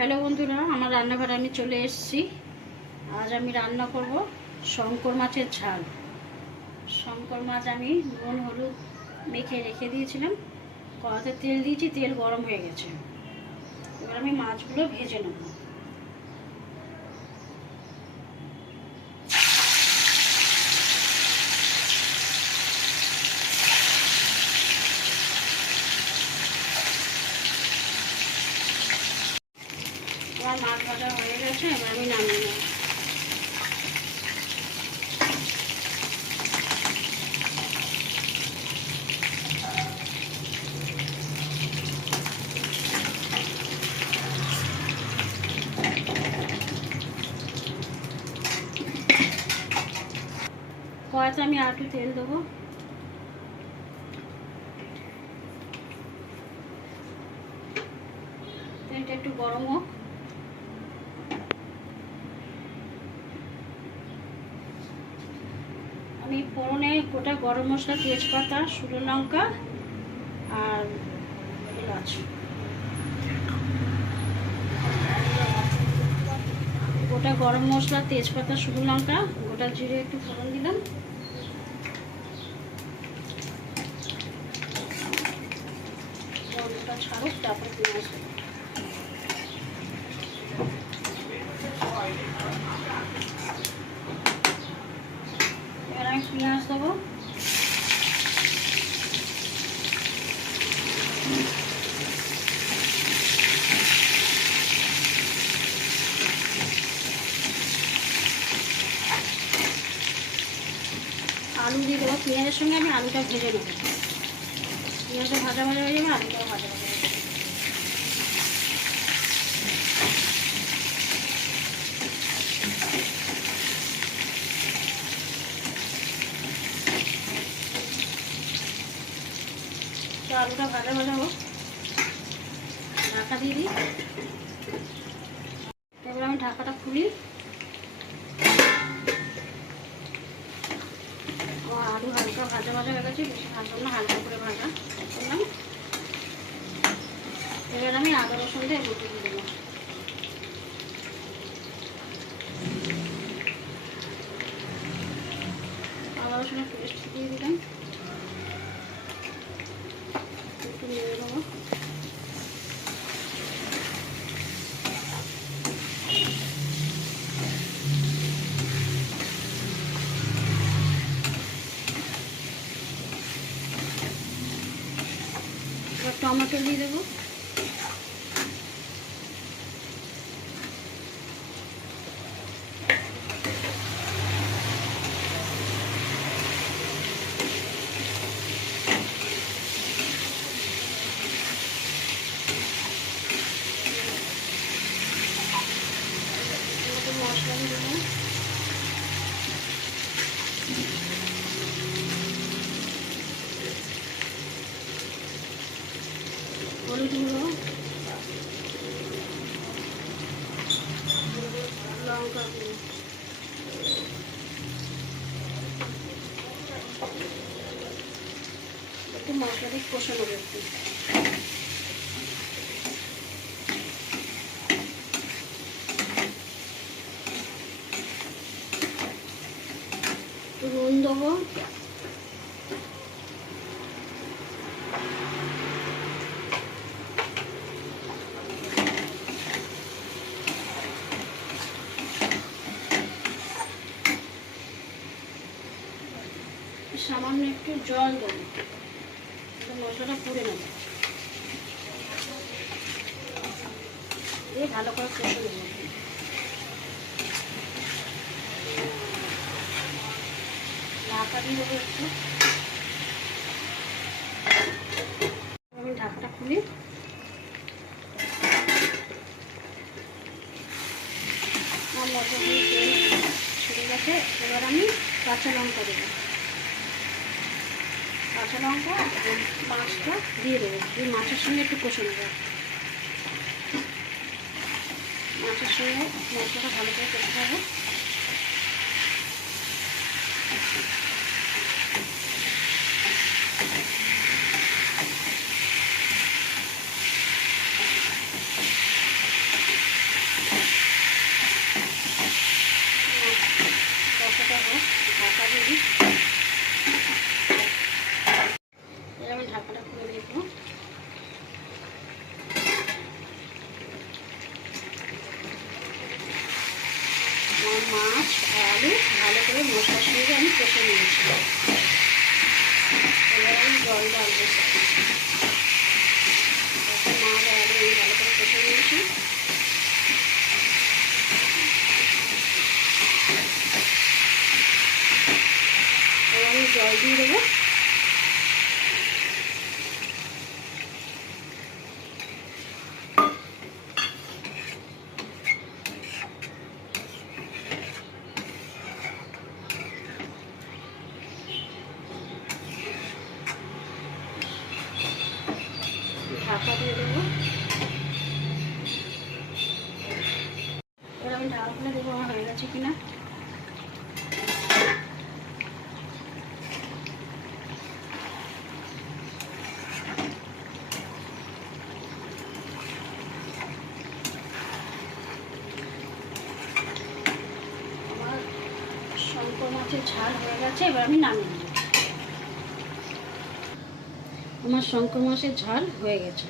Hello বন্ধুরা, আমার রান্নাঘরে আমি চলে এসেছি। আজ আমি রান্না করব শঙ্কর মাছের ঝাল। শঙ্কর মাছ আমি নুন হলুদ মেখে রেখে দিয়েছিলাম। কড়াতে তেল দিয়েছি, তেল গরম হয়ে গেছে। এবার আমি মাছগুলো ভেজে নেব। আমার মাছ ভাজা হয়ে গেছে, এবার আমি নামিয়ে নেব। কড়াতে আমি আর একটু তেল দেবো। তেলটা একটু গরম হোক। আমি ফোড়নে গোটা গরম মশলা, তেজপাতা, শুকনো লঙ্কা আর এলাচ, গোটা গরম মশলা, তেজপাতা, শুকনো লঙ্কা, গোটা জিরে একটু ফোড়ন দিলাম। গন্ধটা ছাড়ুক, তারপরে পেঁয়াজ দেবো। এবার আমি পেঁয়াজ দেবো। আলু দিয়ে দেবো। পেঁয়াজের সঙ্গে আমি আলুটা ভেজে নেবো। পেঁয়াজটা ভাজা ভাজা হয়ে যাবে, আলুটাও ভাজা ভাজা হয়ে যাবে। তো আলুটা ভাজা ভাজা হোক, ঢাকা দিয়ে দিই। এবার আমি ঢাকাটা খুলি। আলু হালকা ভাজা ভাজা হয়ে গেছে, বেশি ভাজলাম না, হালকা করে ভাজা করলাম। এবার আমি আদা রসুন দিয়ে বটি দিয়ে দেবো। আদা রসুনের পেস্ট দিয়ে দিলাম, একটু নেড়ে নেবো। এবার টমেটো দিয়ে দেবো। মশলা দিয়ে দেবো। হলুদ গুঁড়ো, লঙ্কা গুঁড়ো, একটু মশলা দিয়ে কষে নেবো। একটু নুন দেবো। সামান্য একটু জল দেবো, মশলাটা পুড়ে নেবো। দিয়ে ভালো করে কষে নেবো। ঢাকা দিয়ে দেবো একটু। আমি ঢাকাটা খুলি। আমার মশলা দিয়ে তেল ছেড়ে গেছে। এবার আমি কাঁচা লঙ্কা দেবো। কাঁচা লঙ্কা মাছটা দিয়ে দেবো। এই মাছের সঙ্গে একটু কষে নেবো। মাছের সঙ্গে মশলাটা ভালো করে কষে নেবো। মাছ আর আলু ভালো করে মশলার সঙ্গে আমি কষে নিয়েছি। এবার আমি জল ডালবো। মাছ আর আলু আমি ভালো করে কষে নিয়েছি। এবার আমি জল দিয়ে দেবো। ঢাকা দিয়ে দেবো। এবার আমি ঢাকা দেবো আমার হয়ে গেছে কিনা। আমার শঙ্কর মাছের ঝাল হয়ে গেছে, এবার আমি নামিয়ে নেব। আমার শঙ্কর মাছের ঝাল হয়ে গেছে।